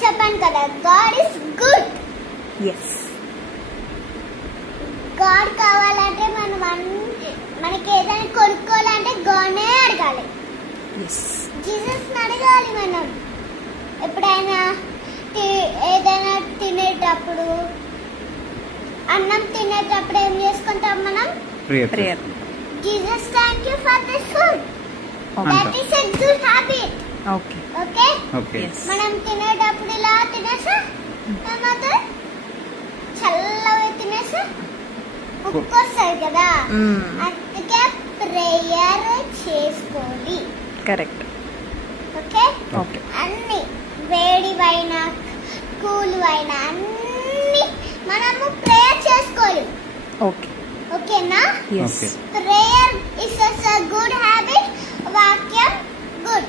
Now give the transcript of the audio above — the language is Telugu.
చెప్పాను కదా, God is good. Yes. God కావాలంటే మనకి ఏదైనా కొనుక్కోవాలంటే గాడ్నే అడగాలి. ఎస్. జీసస్ అడగాలి మనం. ఎప్పుడైనా ఏదైనా తినేటప్పుడు, అన్నం తినేటప్పుడు ఏం చేసుకుంటాం మనం? Prayer. Jesus thank you for this food. That is a good habit. Okay. Okay. Okay. మనం తినేటప్పుడు ఇలా తినేసా ఏమవుతుంది? చల్లగా తినేసా ఉక్కొస్తుంది కదా. అందుకే ప్రేయర్ చేసుకోవాలి. కరెక్ట్. ఓకే. ఓకే. అన్ని వేడివైనా కూల్వైనా అన్ని మనము ప్రేయర్ చేసుకోవాలి. ఓకే. ఓకేనా? Yes. Okay. Prayer is a good habit. వాక్యం గుడ్.